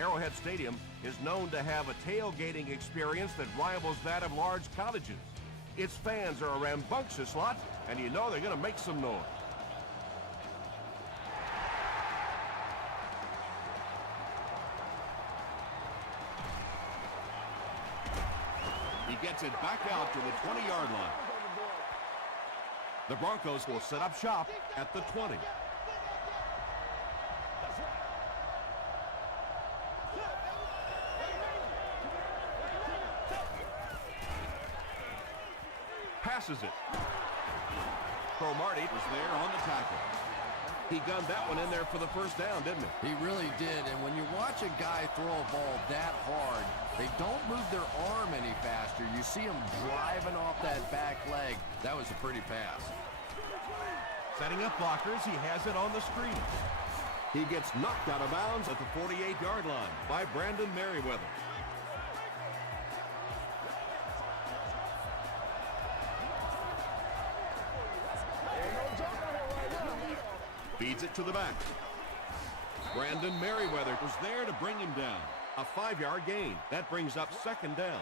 Arrowhead Stadium is known to have a tailgating experience that rivals that of large colleges. Its fans are a rambunctious lot, and you know they're going to make some noise. He gets it back out to the 20-yard line. The Broncos will set up shop at the 20. Passes it. Cromartie was there on the tackle. He gunned that one in there for the first down, didn't he? He really did. And when you watch a guy throw a ball that hard, they don't move their arm any faster. You see him driving off that back leg. That was a pretty pass. Setting up blockers, he has it on the screen. He gets knocked out of bounds at the 48-yard line by Brandon Merriweather. Feeds it to the back. Brandon Merriweather was there to bring him down. A 5-yard gain. That brings up second down.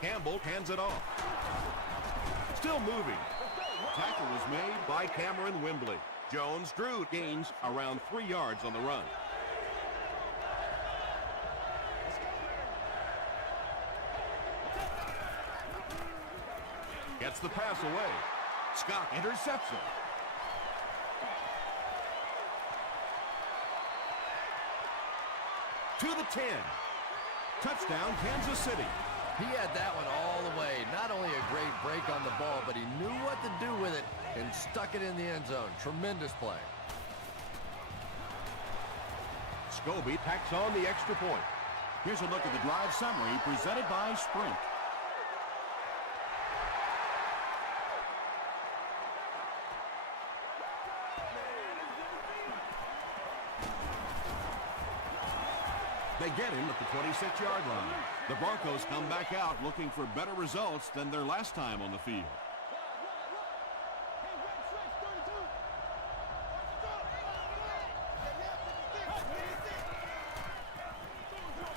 Campbell hands it off. Still moving. Tackle was made by Cameron Wembley. Jones Drew gains around 3 yards on the run. Gets the pass away. Scott intercepts it. To the 10. Touchdown, Kansas City. He had that one all the way. Not only a great break on the ball, but he knew what to do with it and stuck it in the end zone. Tremendous play. Scobie tacks on the extra point. Here's a look at the drive summary presented by Sprint. They get him at the 26-yard line. The Broncos come back out looking for better results than their last time on the field.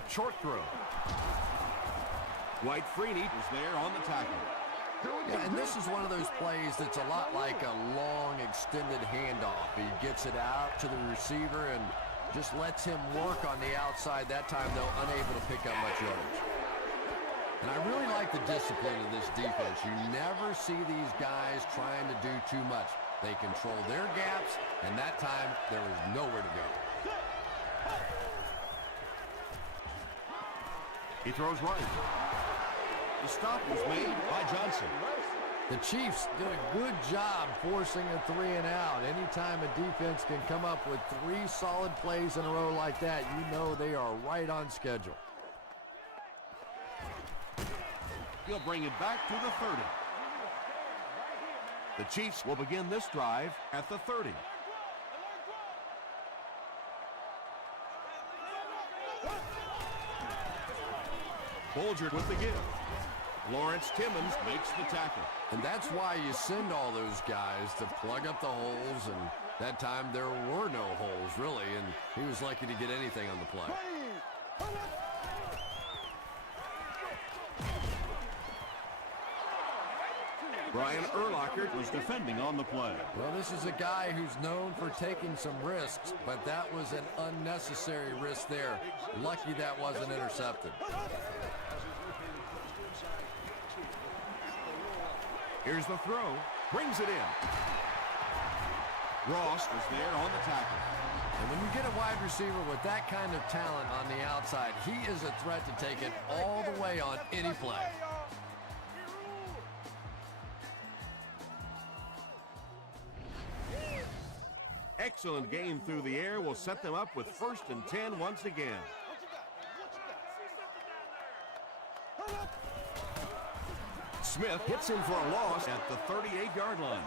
Short throw. White Freeney was there on the tackle. Yeah, and this is one of those plays that's a lot like a long extended handoff. He gets it out to the receiver and just lets him work on the outside. That time, though, unable to pick up much yardage. And I really like the discipline of this defense. You never see these guys trying to do too much. They control their gaps, and that time, there was nowhere to go. He throws right. The stop was made by Johnson. The Chiefs did a good job forcing a 3 and out. Anytime a defense can come up with 3 solid plays in a row like that, you know they are right on schedule. He'll bring it back to the 30. The Chiefs will begin this drive at the 30. Bolger with the give. Lawrence Timmons makes the tackle. And that's why you send all those guys to plug up the holes, and that time there were no holes, really, and he was lucky to get anything on the play. Brian Urlacher was defending on the play. Well, this is a guy who's known for taking some risks, but that was an unnecessary risk there. Lucky that wasn't intercepted. Here's the throw. Brings it in. Ross was there on the tackle. And when you get a wide receiver with that kind of talent on the outside, he is a threat to take it all the way on any play. Excellent game through the air will set them up with 1st and 10 once again. Smith hits him for a loss at the 38-yard line.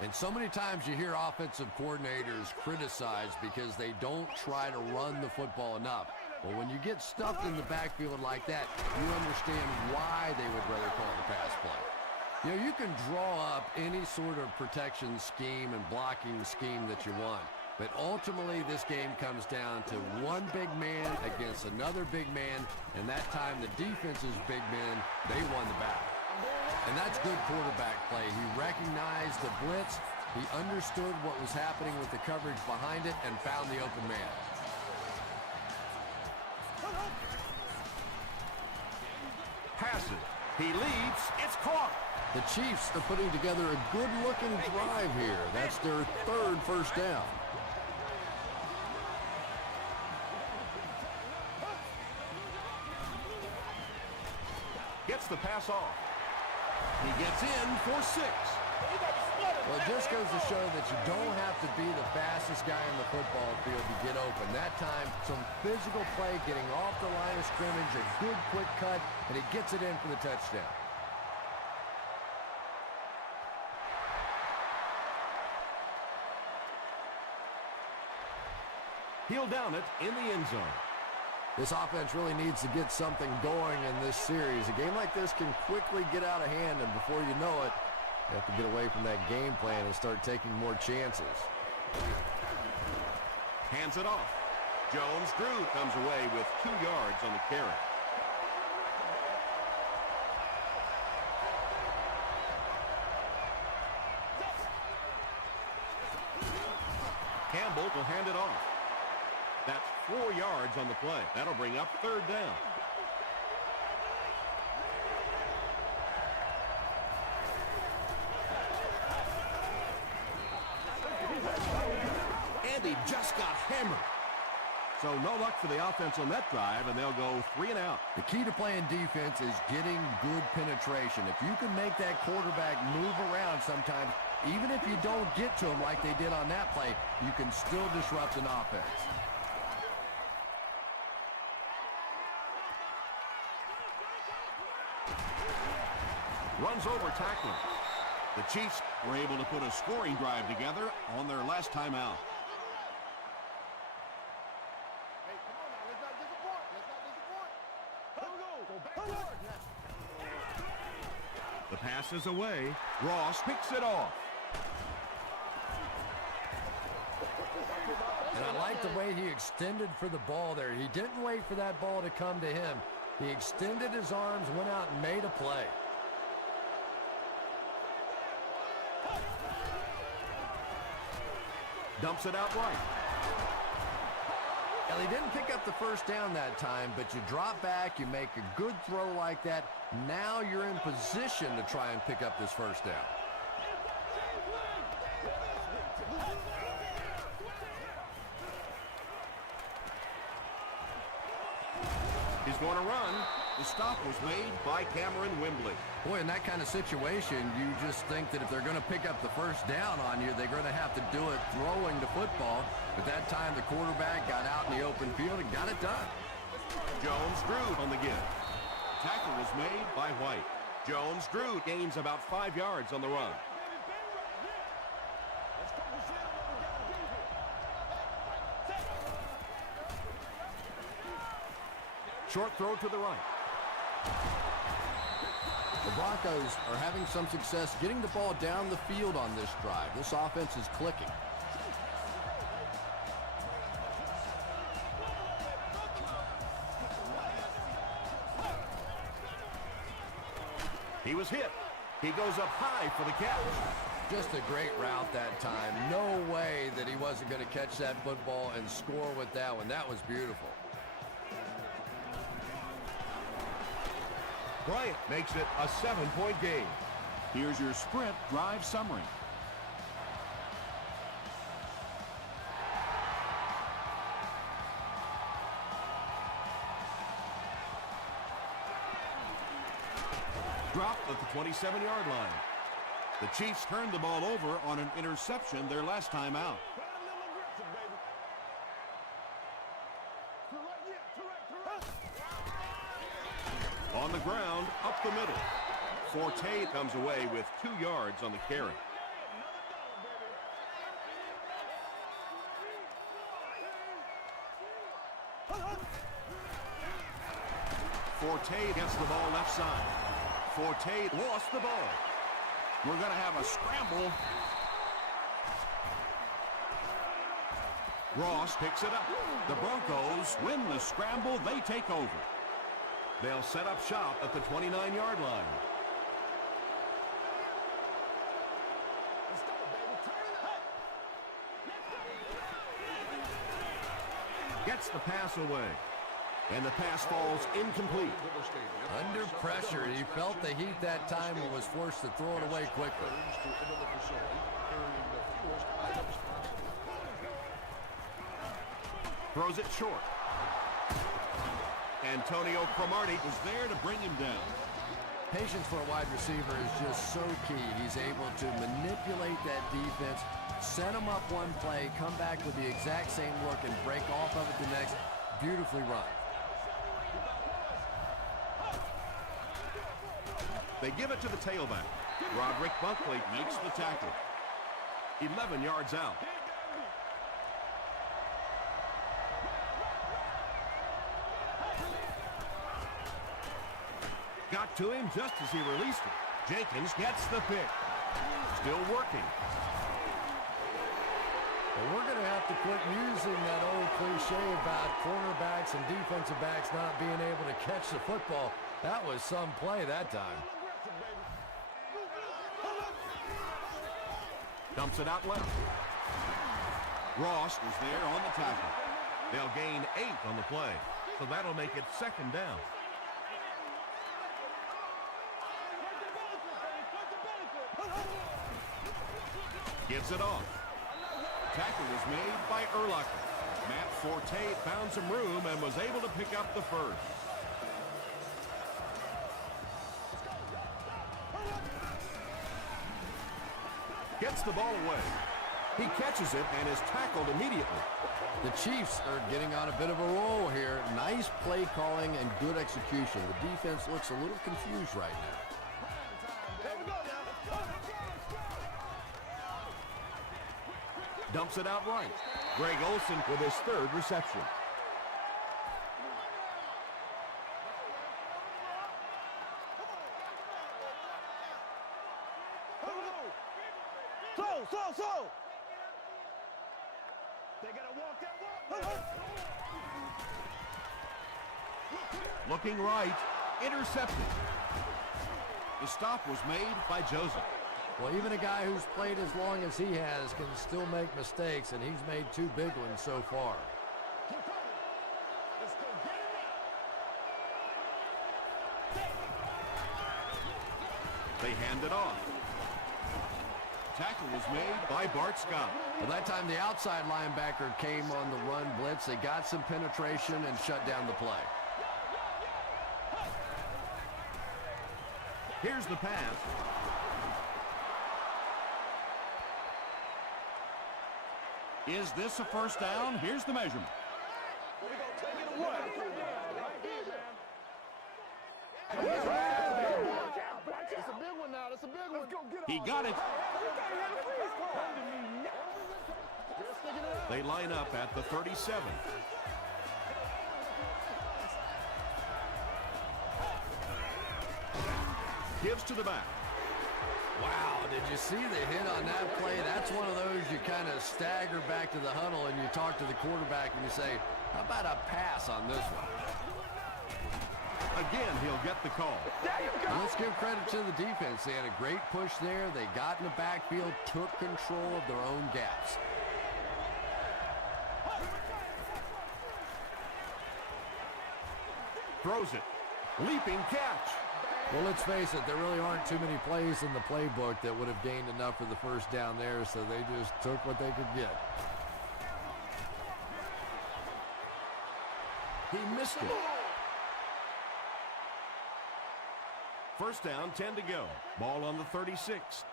And so many times you hear offensive coordinators criticized because they don't try to run the football enough. Well, when you get stuffed in the backfield like that, you understand why they would rather call the pass play. You know, you can draw up any sort of protection scheme and blocking scheme that you want, but ultimately this game comes down to one big man against another big man, and that time the defense's big men, they won the battle. And that's good quarterback play. He recognized the blitz, he understood what was happening with the coverage behind it, and found the open man. Passes. He leaps. It's caught. The Chiefs are putting together a good-looking drive here. That's their third first down. Gets the pass off. He gets in for 6. Well, it just goes to show that you don't have to be the fastest guy in the football field to get open. That time, some physical play, getting off the line of scrimmage, a good quick cut, and he gets it in for the touchdown. He'll down it in the end zone. This offense really needs to get something going in this series. A game like this can quickly get out of hand, and before you know it, you have to get away from that game plan and start taking more chances. Hands it off. Jones-Drew comes away with 2 yards on the carry. Campbell will hand it off. That's 4 yards on the play. That'll bring up 3rd down. And he just got hammered. So no luck for the offense on that drive, and they'll go 3 and out. The key to playing defense is getting good penetration. If you can make that quarterback move around sometimes, even if you don't get to him like they did on that play, you can still disrupt an offense. Runs over tackling. The Chiefs were able to put a scoring drive together on their last time out. Hey, come on now, let's not disappoint. Let's not disappoint. Here we go. Go back. The pass is away. Ross picks it off. And I like the way he extended for the ball there. He didn't wait for that ball to come to him. He extended his arms, went out and made a play. Dumps it out right. Well, he didn't pick up the first down that time, but you drop back, you make a good throw like that. Now you're in position to try and pick up this first down. He's going to run. The stop was made by Cameron Wimbley. Boy, in that kind of situation, you just think that if they're going to pick up the first down on you, they're going to have to do it throwing the football. But that time, the quarterback got out in the open field and got it done. Jones-Drew on the give. Tackle was made by White. Jones-Drew gains about 5 yards on the run. Short throw to the right. The Broncos are having some success getting the ball down the field on this drive. This offense is clicking. He was hit. He goes up high for the catch. Just a great route that time. No way that he wasn't going to catch that football and score with that one. That was beautiful. Bryant makes it a 7-point game. Here's your sprint drive summary. Dropped at the 27-yard line. The Chiefs turned the ball over on an interception their last time out. On the ground, up the middle. Forte comes away with 2 yards on the carry. Forte gets the ball left side. Forte lost the ball. We're going to have a scramble. Ross picks it up. The Broncos win the scramble. They take over. They'll set up shop at the 29-yard line. Gets the pass away. And the pass falls incomplete. Under pressure, he felt the heat that time and was forced to throw it away quickly. Throws it short. Antonio Cromartie was there to bring him down. Patience for a wide receiver is just so key. He's able to manipulate that defense, set him up one play, come back with the exact same look, and break off of it the next. Beautifully run. They give it to the tailback. Roderick Bunkley makes the tackle. 11 yards out. Got to him just as he released it. Jenkins gets the pick. Still working. Well, we're going to have to quit using that old cliche about cornerbacks and defensive backs not being able to catch the football. That was some play that time. Dumps it out left. Ross was there on the tackle. They'll gain 8 on the play, so that'll make it second down. Gives it off. Tackle was made by Urlacher. Matt Forte found some room and was able to pick up the first. Gets the ball away. He catches it and is tackled immediately. The Chiefs are getting on a bit of a roll here. Nice play calling and good execution. The defense looks a little confused right now. Dumps it out right. Greg Olsen with his 3rd reception. So. They gotta walk that walk. Looking right. Intercepted. The stop was made by Joseph. Well, even a guy who's played as long as he has can still make mistakes, and he's made 2 big ones so far. They hand it off. Tackle was made by Bart Scott. Well, that time the outside linebacker came on the run blitz. They got some penetration and shut down the play. Here's the pass. Is this a first down? Here's the measurement. It's a big one now. It's a big one. He got it. They line up at the 37. Gives to the back. Wow, did you see the hit on that play? That's one of those you kind of stagger back to the huddle and you talk to the quarterback and you say, how about a pass on this one? Again, he'll get the call. And let's give credit to the defense. They had a great push there. They got in the backfield, took control of their own gaps. Throws it. Leaping catch. Well, let's face it, there really aren't too many plays in the playbook that would have gained enough for the first down there, so they just took what they could get. He missed it. First down, 10 to go. Ball on the 36.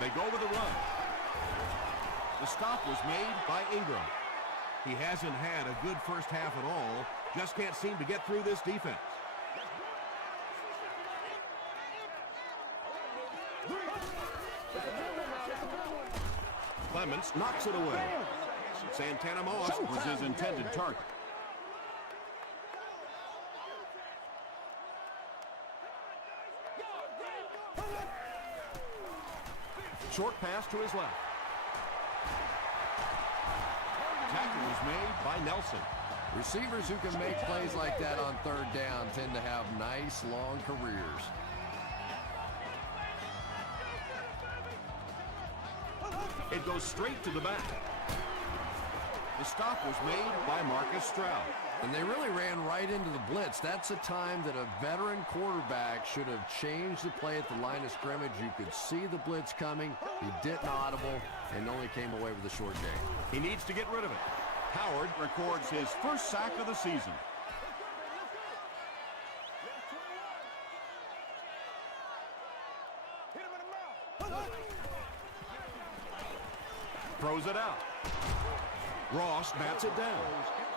They go with a run. The stop was made by Ingram. He hasn't had a good first half at all. Just can't seem to get through this defense. Clements knocks it away. Santana Moss was his intended target. Short pass to his left. Tackle was made by Nelson. Receivers who can make plays like that on third down tend to have nice, long careers. It goes straight to the back. The stop was made by Marcus Stroud. And they really ran right into the blitz. That's a time that a veteran quarterback should have changed the play at the line of scrimmage. You could see the blitz coming. He didn't audible and only came away with a short gain. He needs to get rid of it. Howard records his first sack of the season. Throws it out. Ross bats it down.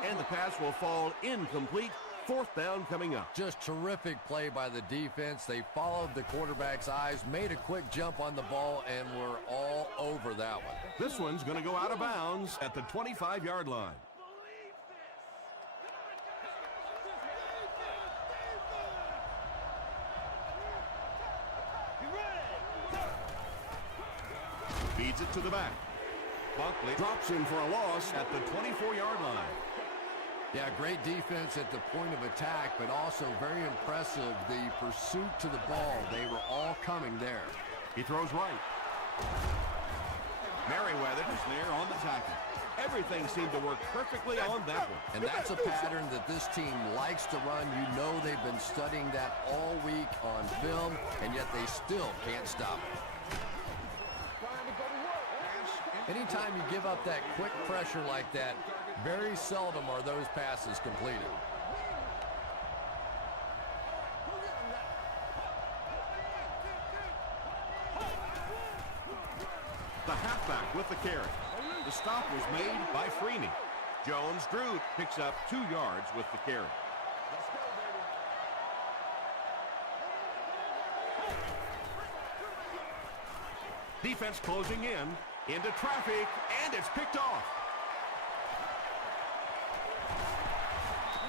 And the pass will fall incomplete. Fourth down coming up. Just terrific play by the defense. They followed the quarterback's eyes, made a quick jump on the ball, and were all over that one. This one's going to go out of bounds at the 25-yard line. Feeds it to the back. Buckley drops him for a loss at the 24-yard line. Yeah, great defense at the point of attack, but also very impressive the pursuit to the ball. They were all coming there. He throws right. Merriweather is there on the tackle. Everything seemed to work perfectly on that one. And that's a pattern that this team likes to run. You know they've been studying that all week on film, and yet they still can't stop it. Anytime you give up that quick pressure like that, very seldom are those passes completed. The halfback with the carry. The stop was made by Freeney. Jones-Drew picks up 2 yards with the carry. Defense closing in. Into traffic, and it's picked off.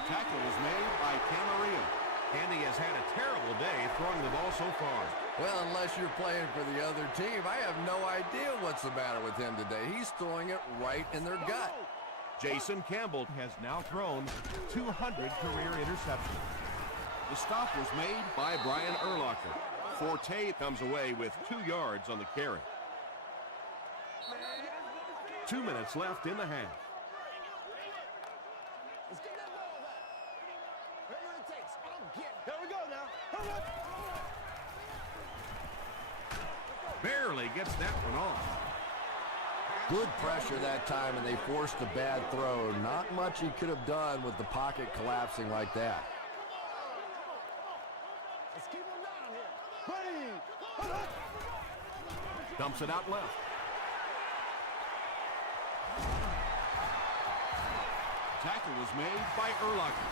Tackle was made by Camarillo. And he has had a terrible day throwing the ball so far. Well, unless you're playing for the other team, I have no idea what's the matter with him today. He's throwing it right in their gut. Jason Campbell has now thrown 200 career interceptions. The stop was made by Brian Urlacher. Forte comes away with 2 yards on the carry. 2 minutes left in the half. Let's get that ball back. Whatever it takes. Here we go now. Barely gets that one off. Good pressure that time, and they forced a bad throw. Not much he could have done with the pocket collapsing like that. Let's keep him down here. Dumps it out left. Tackle was made by Urlacher.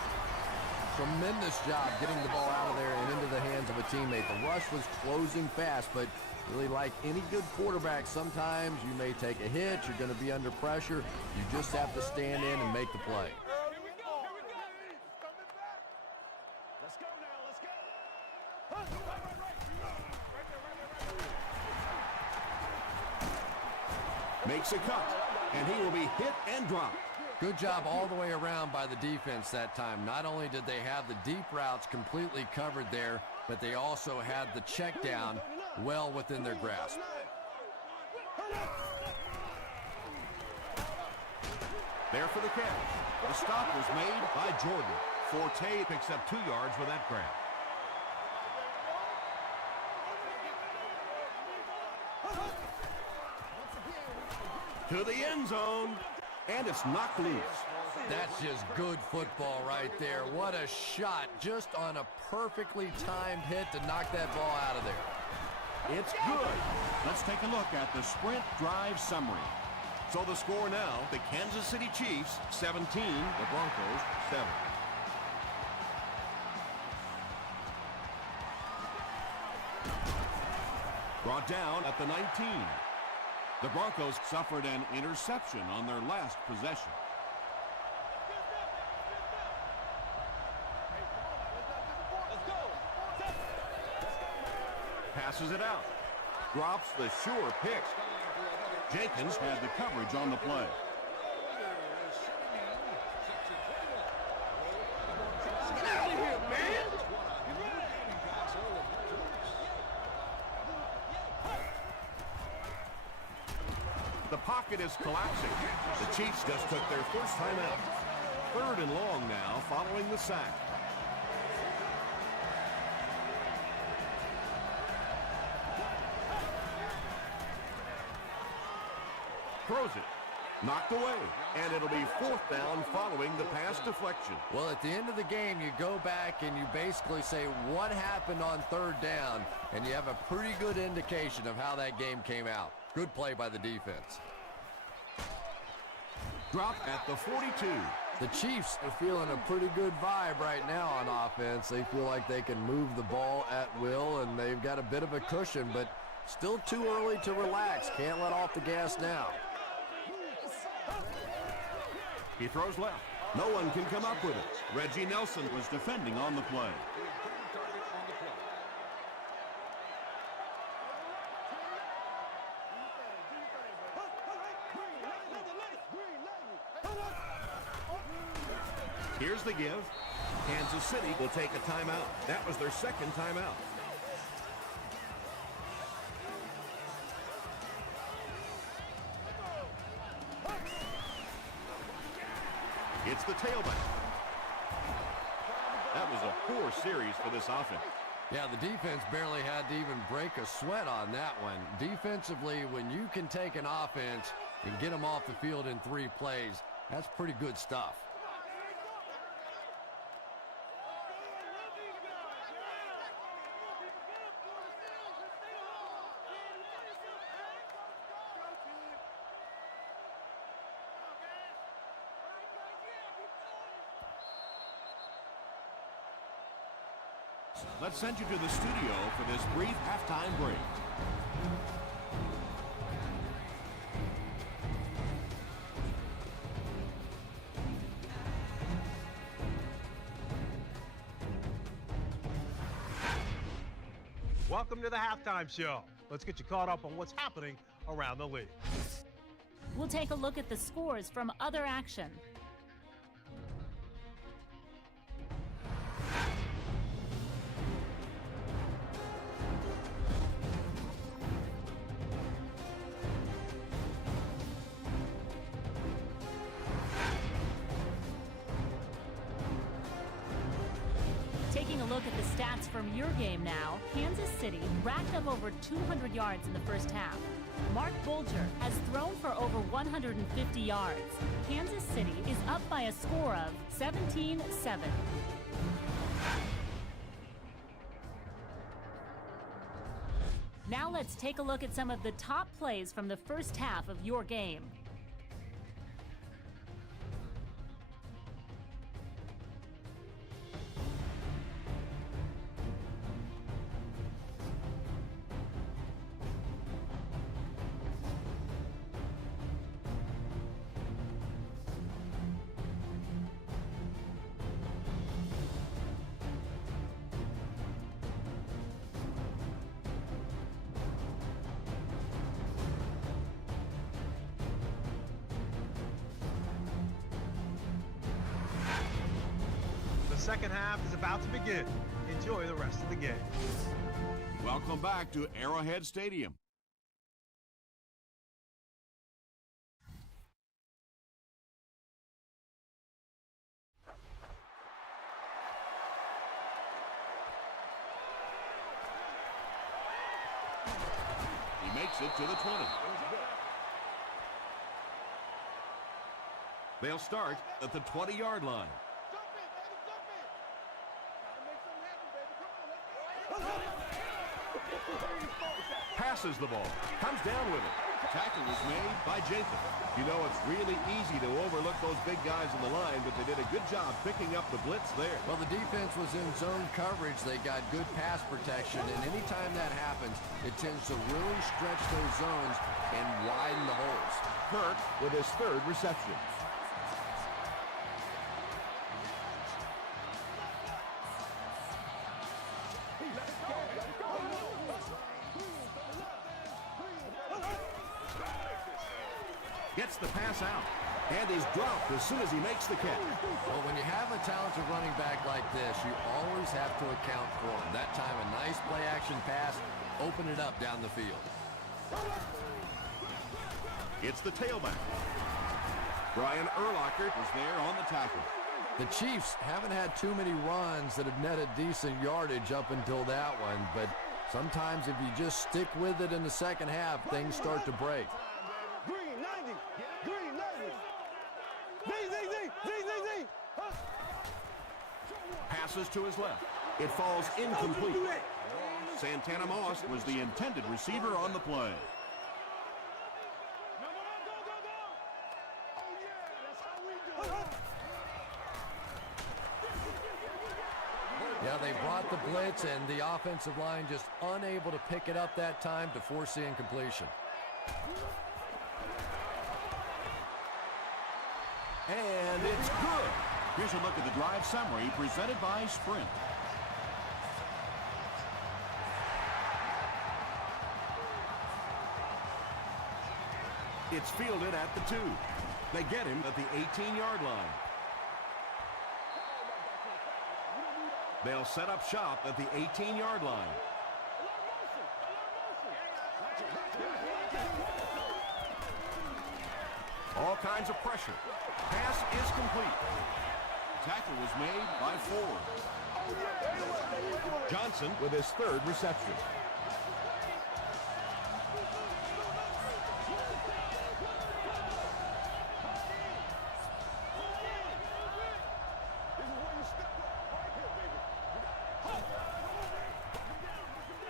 Tremendous job getting the ball out of there and into the hands of a teammate. The rush was closing fast, but really like any good quarterback, sometimes you may take a hit, you're going to be under pressure. You just have to stand in and make the play. Let's go now, let's go. Makes a cut, and he will be hit and dropped. Good job all the way around by the defense that time. Not only did they have the deep routes completely covered there, but they also had the check down well within their grasp. There for the catch. The stop was made by Jordan. Forte picks up 2 yards with that grab. To the end zone. And it's knocked loose. That's just good football right there. What a shot, just on a perfectly timed hit to knock that ball out of there. It's good. Let's take a look at the sprint drive summary. So the score now, the Kansas City Chiefs 17, the Broncos 7. Brought down at the 19. The Broncos suffered an interception on their last possession. Passes it out. Drops the sure pick. Jenkins had the coverage on the play. Get out of here, man! The pocket is collapsing. The Chiefs just took their first time out. 3rd and long now following the sack. Throws it. Knocked away. And it'll be 4th down following the pass deflection. Well, at the end of the game, you go back and you basically say what happened on 3rd down, and you have a pretty good indication of how that game came out. Good play by the defense. Drop at the 42. The Chiefs are feeling a pretty good vibe right now on offense. They feel like they can move the ball at will, and they've got a bit of a cushion, but still too early to relax. Can't let off the gas now. He throws left. No one can come up with it. Reggie Nelson was defending on the play. Here's the give. Kansas City will take a timeout. That was their 2nd timeout. It's the tailback. That was a poor series for this offense. Yeah, the defense barely had to even break a sweat on that one. Defensively, when you can take an offense and get them off the field in 3 plays, that's pretty good stuff. Let's send you to the studio for this brief halftime break. Welcome to the halftime show. Let's get you caught up on what's happening around the league. We'll take a look at the scores from other action. Taking a look at the stats from your game now, Kansas City racked up over 200 yards in the first half. Mark Bulger has thrown for over 150 yards. Kansas City is up by a score of 17-7. Now let's take a look at some of the top plays from the first half of your game. The second half is about to begin. Enjoy the rest of the game. Welcome back to Arrowhead Stadium. He makes it to the 20. They'll start at the 20-yard line. Passes the ball. Comes down with it. Tackle was made by Jenkins. You know, it's really easy to overlook those big guys in the line, but they did a good job picking up the blitz there. Well, the defense was in zone coverage. They got good pass protection, and anytime that happens, it tends to really stretch those zones and widen the holes. Kirk with his third reception. Gets the pass out. And he's dropped as soon as he makes the catch. Well, when you have a talented running back like this, you always have to account for him. That time, a nice play-action pass, open it up down the field. It's the tailback. Brian Urlacher was there on the tackle. The Chiefs haven't had too many runs that have netted decent yardage up until that one, but sometimes if you just stick with it in the second half, things start to break. Green 90. Green 90. Z. Passes to his left. It falls incomplete. Santana Moss was the intended receiver on the play. Yeah, they brought the blitz, and the offensive line just unable to pick it up that time to force the incompletion. And it's good. Here's a look at the drive summary presented by Sprint. It's fielded at the 2. They get him at the 18-yard line. They'll set up shop at the 18-yard line. All kinds of pressure. Pass is complete. Tackle was made by Ford. Johnson with his third reception.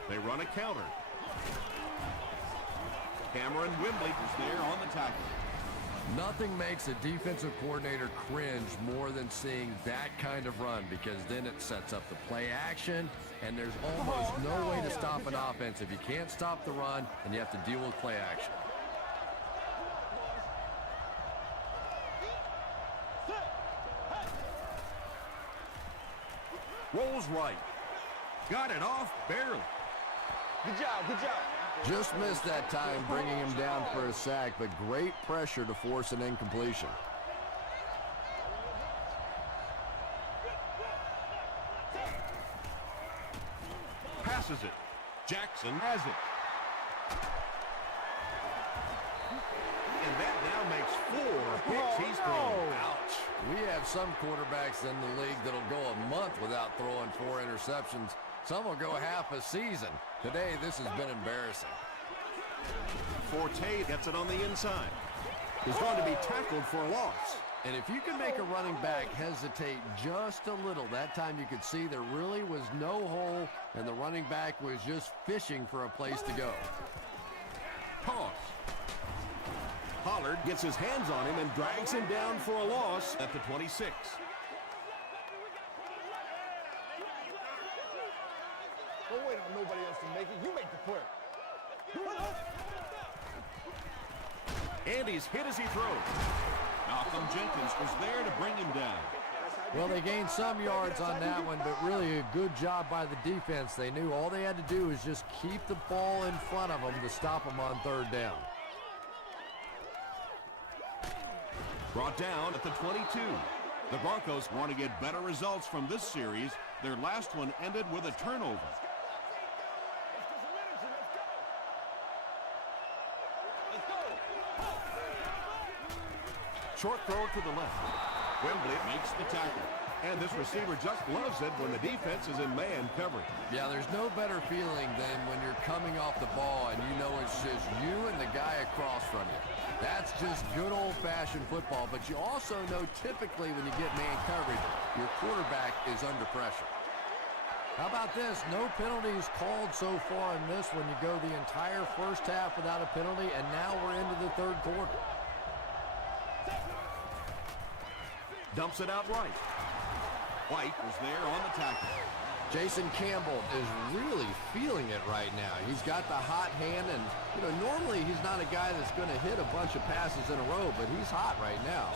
They run a counter. Cameron Wimbley was there on the tackle. Nothing makes a defensive coordinator cringe more than seeing that kind of run, because then it sets up the play action, and there's almost no way to stop an offense if you can't stop the run and you have to deal with play action. Rolls right. Got it off barely. Good job, good job. Just missed that time, bringing him down for a sack, but great pressure to force an incompletion. Passes it. Jackson has it. And that now makes 4 picks he's thrown. Ouch. We have some quarterbacks in the league that'll go a month without throwing 4 interceptions. Some will go half a season. Today, this has been embarrassing. Forte gets it on the inside. He's going to be tackled for a loss. And if you can make a running back hesitate just a little, that time you could see there really was no hole, and the running back was just fishing for a place to go. Toss. Pollard gets his hands on him and drags him down for a loss at the 26. Don't wait on nobody else to make it. You make the play. And he's hit as he throws. Malcolm Jenkins was there to bring him down. Well, they gained some yards on that one, but really a good job by the defense. They knew all they had to do was just keep the ball in front of them to stop them on 3rd down. Brought down at the 22. The Broncos want to get better results from this series. Their last one ended with a turnover. Short throw to the left. Wembley makes the tackle. And this receiver just loves it when the defense is in man coverage. Yeah, there's no better feeling than when you're coming off the ball and you know it's just you and the guy across from you. That's just good old-fashioned football, but you also know typically when you get man coverage, your quarterback is under pressure. How about this? No penalties called so far in this one. You go the entire first half without a penalty, and now we're into the third quarter. Dumps it out right. White was there on the tackle. Jason Campbell is really feeling it right now. He's got the hot hand, and normally he's not a guy that's going to hit a bunch of passes in a row, but he's hot right now.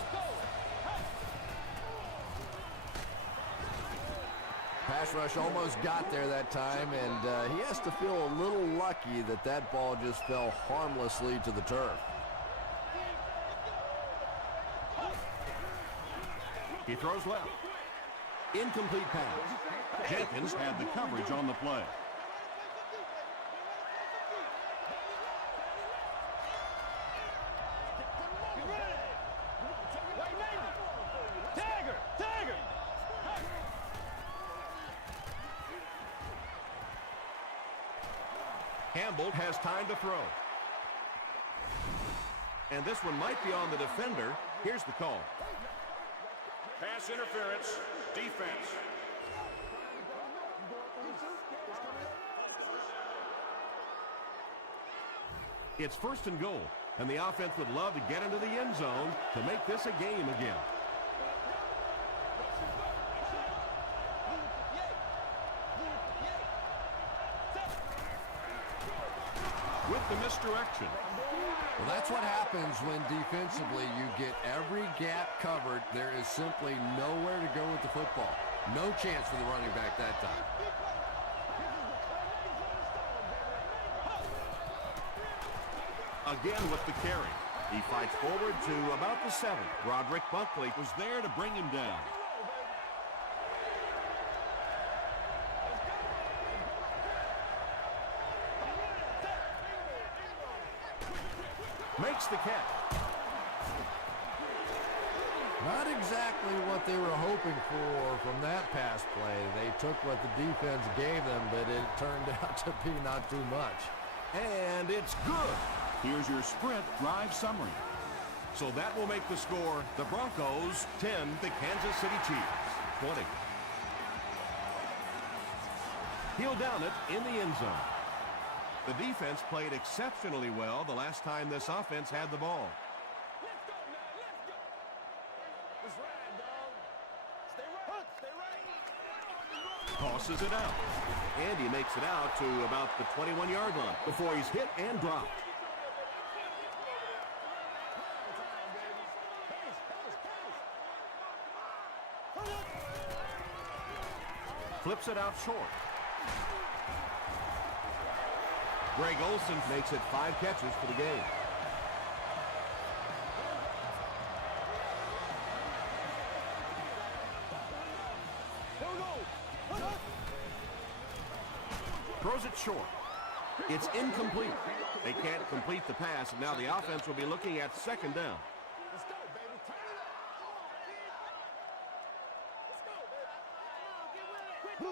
Pass rush almost got there that time, and he has to feel a little lucky that that ball just fell harmlessly to the turf. He throws left. Incomplete pass. Jenkins had the coverage on the play. Campbell has time to throw. And this one might be on the defender. Here's the call. Pass interference, defense. It's first and goal, and the offense would love to get into the end zone to make this a game again. With the misdirection. Well, that's what happens when defensively you get every gap covered. There is simply nowhere to go with the football. No chance for the running back that time. Again with the carry. He fights forward to about the 7. Roderick Buckley was there to bring him down. Makes the catch. Not exactly what they were hoping for from that pass play. They took what the defense gave them, but it turned out to be not too much. And it's good. Here's your sprint drive summary. So that will make the score the Broncos 10, the Kansas City Chiefs 20. He'll down it in the end zone. The defense played exceptionally well the last time this offense had the ball. Tosses it out. And he makes it out to about the 21-yard line before he's hit and dropped. Flips it out short. Greg Olsen makes it 5 catches for the game. Throws it short. It's incomplete. They can't complete the pass, and now the offense will be looking at second down. Let's go, baby. Turn it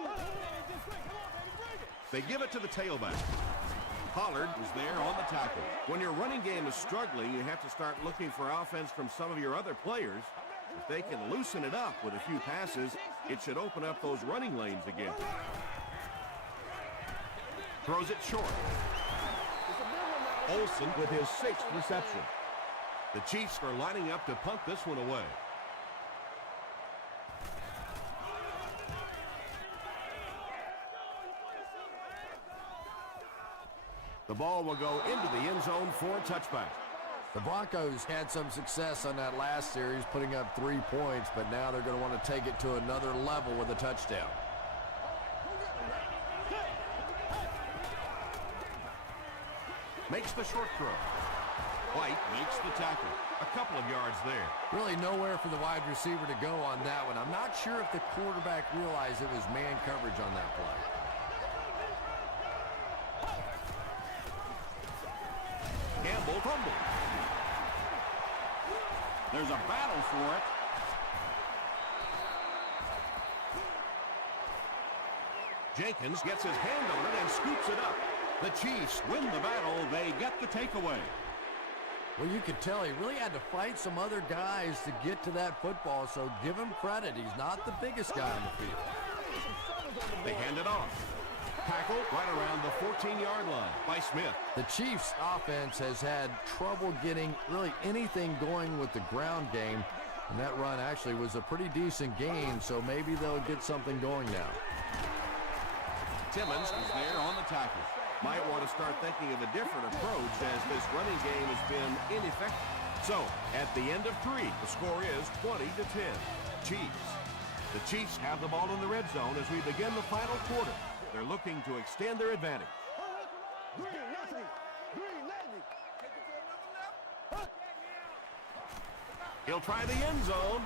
up. Let's go, baby. They give it to the tailback. Pollard was there on the tackle. When your running game is struggling, you have to start looking for offense from some of your other players. If they can loosen it up with a few passes, it should open up those running lanes again. Throws it short. Olsen with his 6th reception. The Chiefs are lining up to punt this one away. The ball will go into the end zone for a touchback. The Broncos had some success on that last series, putting up 3 points, but now they're going to want to take it to another level with a touchdown. Makes the short throw. White makes the tackle. A couple of yards there. Really nowhere for the wide receiver to go on that one. I'm not sure if the quarterback realized it was man coverage on that play. Campbell fumbled. There's a battle for it. Jenkins gets his hand on it and scoops it up. The Chiefs win the battle. They get the takeaway. Well, you could tell he really had to fight some other guys to get to that football, so give him credit. He's not the biggest guy on the field. They hand it off. Tackled right around the 14-yard line by Smith. The Chiefs' offense has had trouble getting really anything going with the ground game, and that run actually was a pretty decent gain, so maybe they'll get something going now. Timmons is there on the tackle. Might want to start thinking of a different approach as this running game has been ineffective. So, at the end of 3, the score is 20-10. Chiefs. The Chiefs have the ball in the red zone as we begin the final quarter. They're looking to extend their advantage. He'll try the end zone.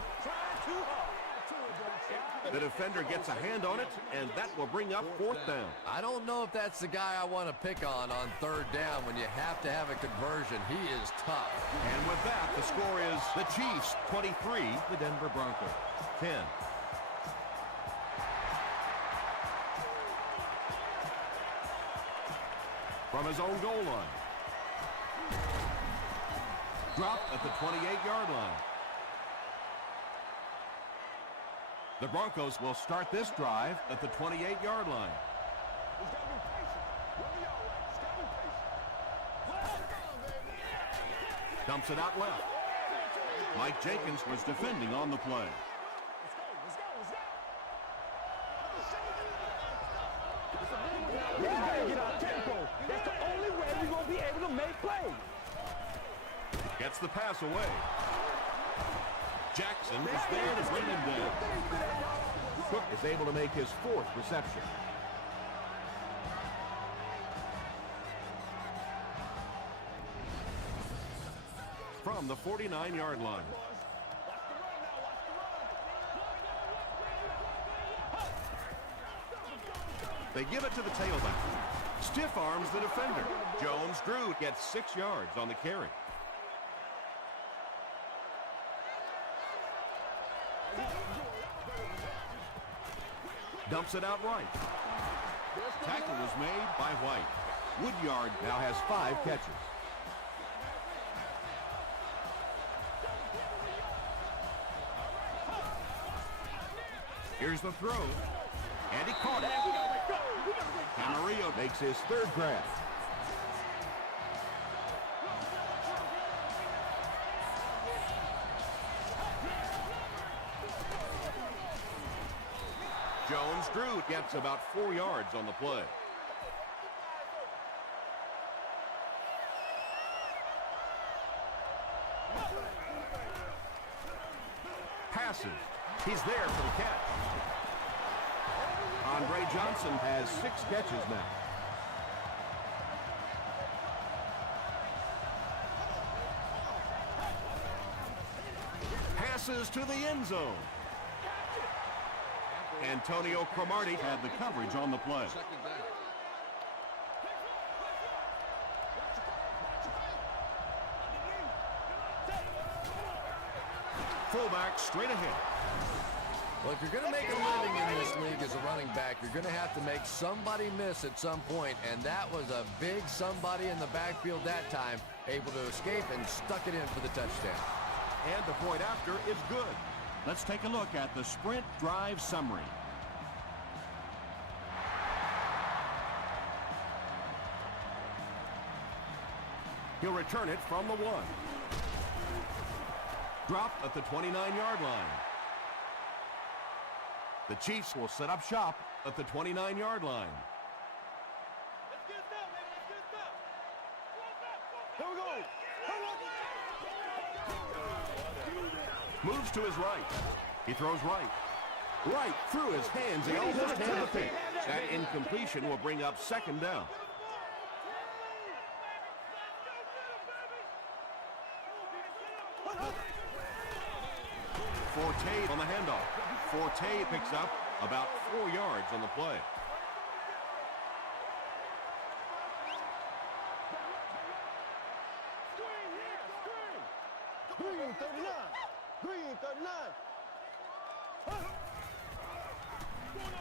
The defender gets a hand on it, and that will bring up 4th down. I don't know if that's the guy I want to pick on 3rd down when you have to have a conversion. He is tough. And with that, the score is the Chiefs 23, the Denver Broncos 10. From his own goal line. Dropped at the 28-yard line. The Broncos will start this drive at the 28-yard line. Dumps it out left. Mike Jenkins was defending on the play. We gotta get our tempo. That's the only way we're gonna be able to make plays. Gets the pass away. Jackson is there to bring him down. Cook is able to make his 4th reception. From the 49-yard line. They give it to the tailback. Stiff arms the defender. Jones-Drew gets 6 yards on the carry. Dumps it out right. Tackle was made by White. Woodyard now has 5 catches. Here's the throw. And he caught it. Camarillo makes his 3rd grab. Jones-Drew gets about 4 yards on the play. Passes. He's there for the catch. Andre Johnson has 6 catches now. Passes to the end zone. Antonio Cromartie had the coverage on the play. Fullback straight ahead. Well, if you're going to make a living in this league as a running back, you're going to have to make somebody miss at some point, and that was a big somebody in the backfield that time, able to escape and stuck it in for the touchdown. And the point after is good. Let's take a look at the sprint drive summary. He'll return it from the 1. Dropped at the 29-yard line. The Chiefs will set up shop at the 29-yard line. Here we go. Moves to his right. He throws right. Right through his hands. He almost had the pick. That incompletion will bring up 2nd down. Forte on the handoff. Forte picks up about 4 yards on the play. Green 39. Green 39.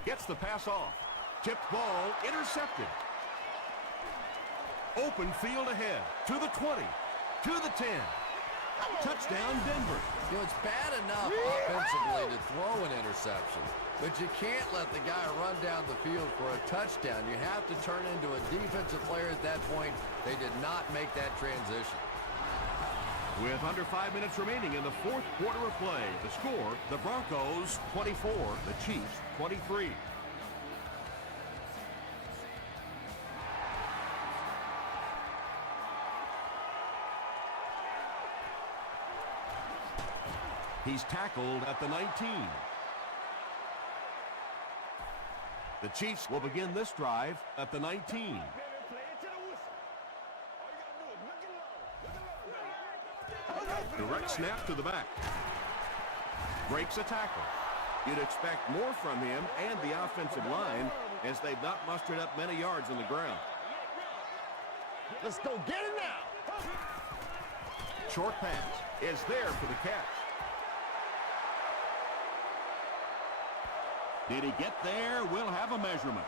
Gets the pass off. Tipped ball intercepted. Open field ahead to the 20. to the 10. Touchdown, Denver. You know, it's bad enough offensively to throw an interception, but you can't let the guy run down the field for a touchdown. You have to turn into a defensive player at that point. They did not make that transition. With under 5 minutes remaining in the fourth quarter of play, the score, the Broncos 24, the Chiefs 23. He's tackled at the 19. The Chiefs will begin this drive at the 19. Direct snap to the back. Breaks a tackle. You'd expect more from him and the offensive line as they've not mustered up many yards on the ground. Let's go get it now. Short pass is there for the catch. Did he get there? We'll have a measurement.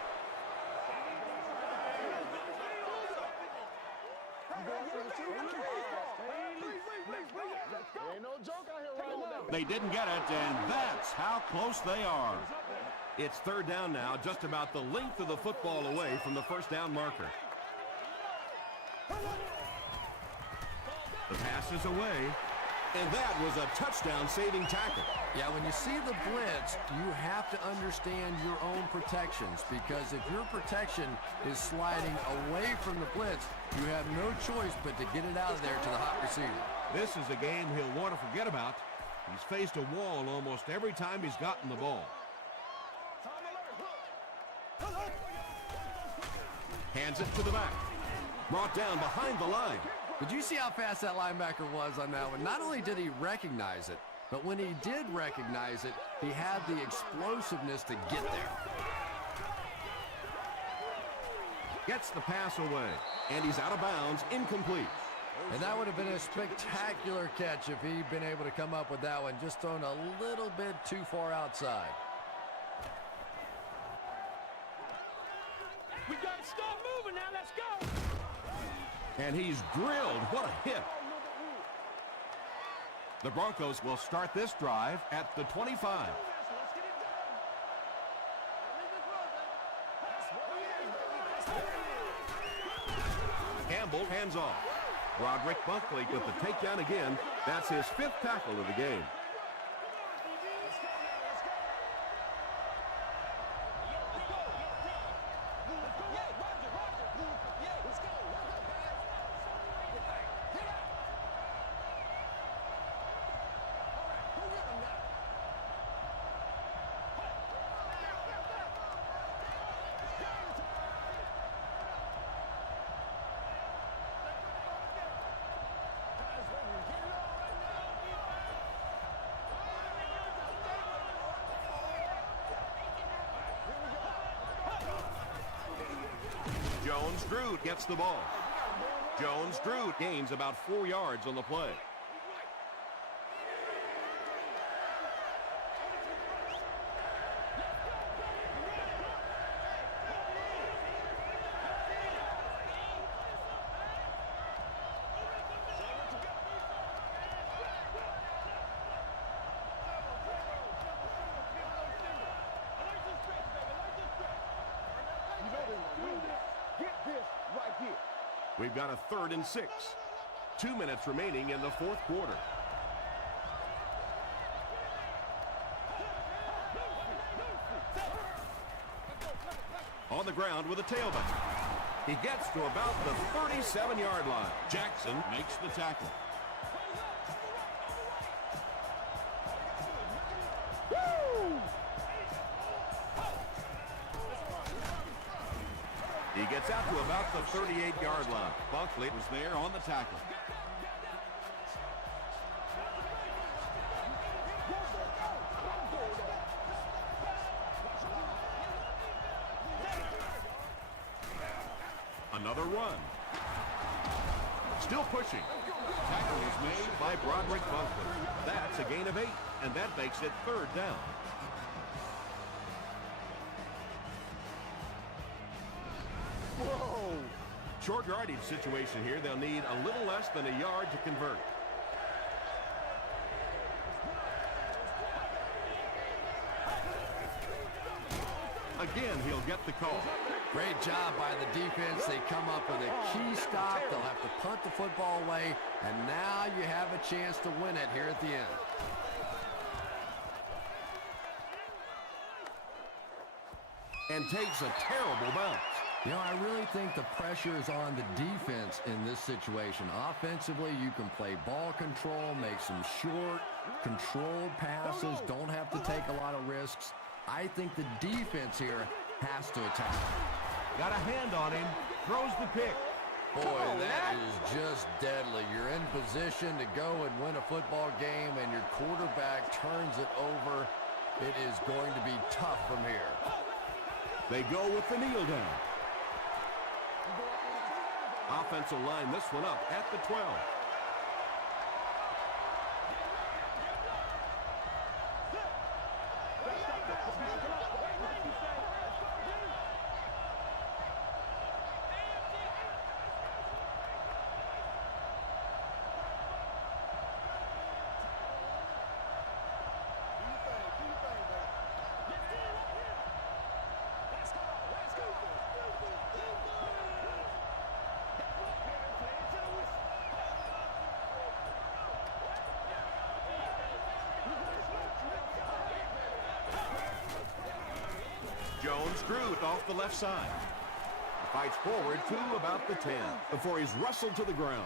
They didn't get it, and that's how close they are. It's third down now, just about the length of the football away from the first down marker. The pass is away, and that was a touchdown-saving tackle. Yeah, when you see the blitz, you have to understand your own protections, because if your protection is sliding away from the blitz, you have no choice but to get it out of there to the hot receiver. This is a game he'll want to forget about. He's faced a wall almost every time he's gotten the ball. Hands it to the back. Brought down behind the line. Did you see how fast that linebacker was on that one? Not only did he recognize it, but when he did recognize it, he had the explosiveness to get there. Gets the pass away, and he's out of bounds, incomplete. And that would have been a spectacular catch if he'd been able to come up with that one, just thrown a little bit too far outside. We got to start moving now. Let's go. And he's drilled. What a hit. The Broncos will start this drive at the 25. Campbell hands off. Broderick Bunkley with the takedown again. That's his fifth tackle of the game. Jones-Drew gets the ball. Jones-Drew gains about 4 yards on the play. We've got a 3rd and 6. 2 minutes remaining in the fourth quarter. On the ground with a tailback. He gets to about the 37-yard line. Jackson makes the tackle. He gets out to about the 38-yard line. Bunkley was there on the tackle. Another run. Still pushing. Tackle is made by Broderick Bunkley. That's a gain of 8, and that makes it 3rd down. Whoa! Short yardage situation here. They'll need a little less than a yard to convert. Again, he'll get the call. Great job by the defense. They come up with a key stop. They'll have to punt the football away, and now you have a chance to win it here at the end. And takes a terrible bounce. You know, I really think the pressure is on the defense in this situation. Offensively, you can play ball control, make some short, controlled passes, don't have to take a lot of risks. I think the defense here has to attack. Got a hand on him. Throws the pick. Boy, that is just deadly. You're in position to go and win a football game, and your quarterback turns it over. It is going to be tough from here. They go with the kneel down. Offensive line this one up at the 12. Jones drew it off the left side. Fights forward to about the 10 before he's wrestled to the ground.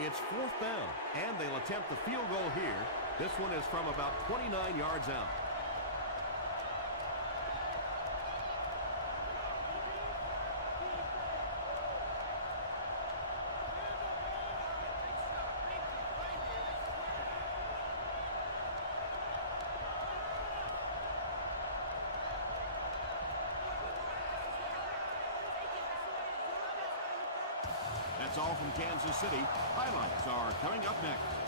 It's 4th down, and they'll attempt the field goal here. This one is from about 29 yards out. That's all from Kansas City. Highlights are coming up next.